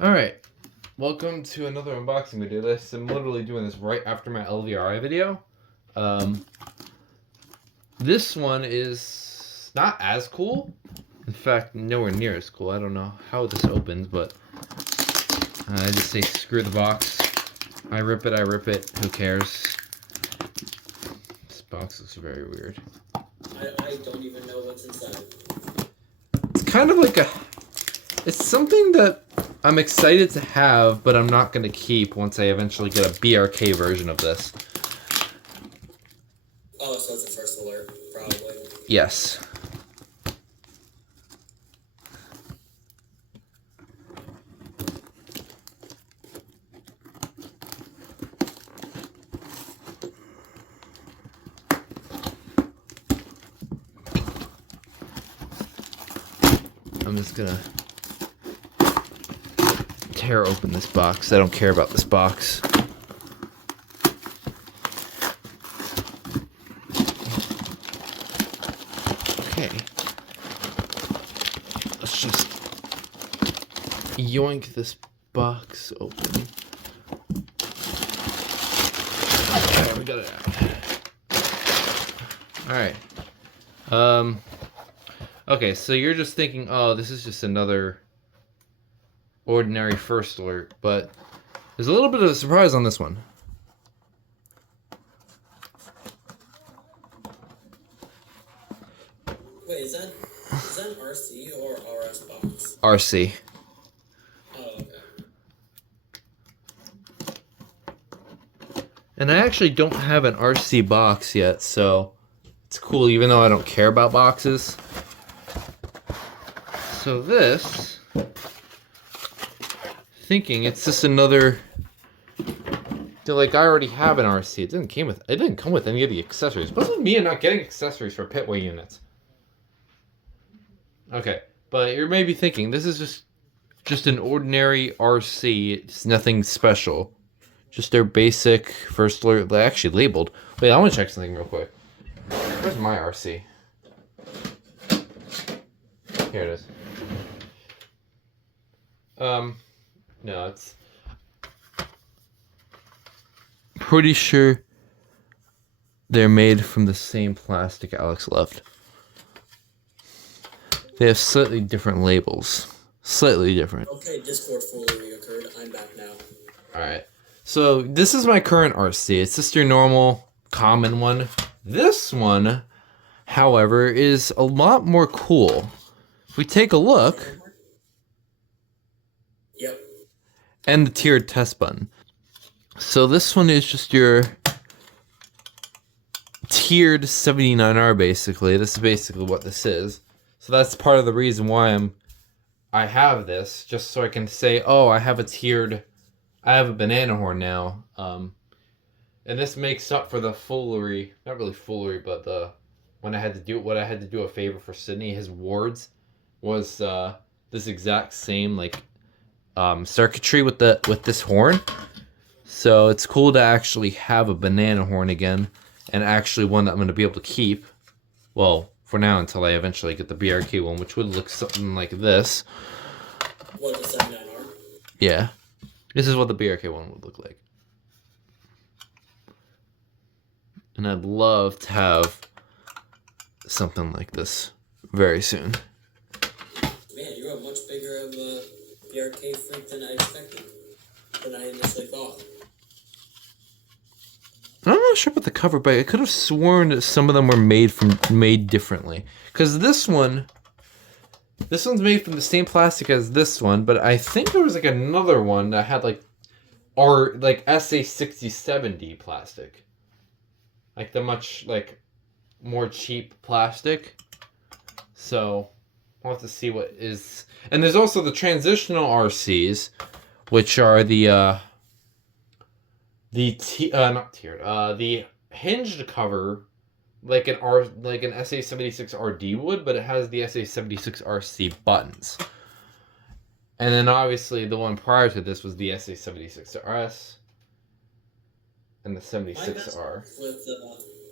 Alright, welcome to another unboxing video. I'm literally doing this right after my LVRI video. This one is not as cool. In fact, nowhere near as cool. I don't know how this opens, but I just say screw the box. I rip it, who cares? This box looks very weird. I don't even know what's inside. It's kind of like it's something that I'm excited to have, but I'm not going to keep once I eventually get a BRK version of this. Oh, so it's a first alert, probably. Yes. I'm just gonna tear open this box. I don't care about this box. Okay. Let's just yoink this box open. Okay, we got it out. Alright. Okay, so you're just thinking, oh, this is just another ordinary first alert, but there's a little bit of a surprise on this one. Wait, is that an RC or RS box? RC. Oh, okay. And I actually don't have an RC box yet, so it's cool even though I don't care about boxes. So this, thinking it's just another, like I already have an RC. It didn't come with any of the accessories. What's with me and not getting accessories for pitway units? Okay, but you're maybe thinking this is just an ordinary RC. It's nothing special. Just their basic first alert. They're actually labeled. Wait, I want to check something real quick. Where's my RC? Here it is. No, it's pretty sure they're made from the same plastic Alex left. They have slightly different labels. Slightly different. Okay, Discord foolery occurred. I'm back now. Alright. So, this is my current RC. It's just your normal, common one. This one, however, is a lot more cool. If we take a look... Yep. And the tiered test button. So this one is just your tiered 79R basically. This is basically what this is. So that's part of the reason why I have this, just so I can say, oh, I have a banana horn now. And this makes up for the foolery, not really foolery, but what I had to do a favor for Sydney, his wards was this exact same circuitry with this horn. So it's cool to actually have a banana horn again, and actually one that I'm going to be able to keep, well, for now until I eventually get the BRK one, which would look something like this. What, the 79R? Yeah, this is what the BRK one would look like. And I'd love to have something like this very soon. Man, you're a much bigger of a BRK freak than I expected. Than I initially thought. I'm not sure about the cover, but I could have sworn that some of them were made differently. Because this one's made from the same plastic as this one, but I think there was another one that had SA76R plastic. The much more cheap plastic. So I'll have to see what is. And there's also the transitional RCs, which are the hinged cover, like an SA76RD would, but it has the SA76RC buttons. And then obviously the one prior to this was the SA76RS and the 76R. With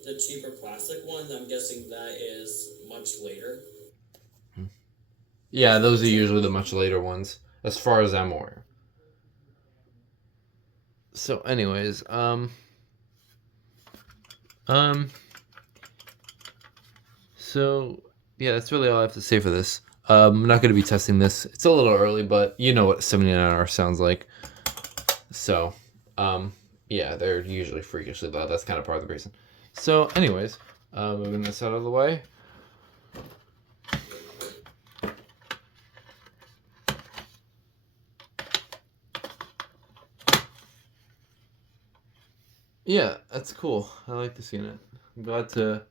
the cheaper plastic one, I'm guessing that is much later. Yeah, those are usually the much later ones, as far as I'm aware. So anyways, so yeah, that's really all I have to say for this. I'm not going to be testing this. It's a little early, but you know what 79R sounds like. So, yeah, they're usually freakishly loud. That's kind of part of the reason. So anyways, moving this out of the way. Yeah, that's cool. I like this unit. I'm glad to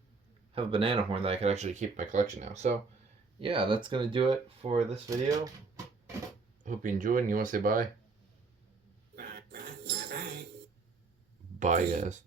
have a banana horn that I could actually keep in my collection now. So, yeah, that's going to do it for this video. Hope you enjoyed, and you want to say bye? Bye, guys.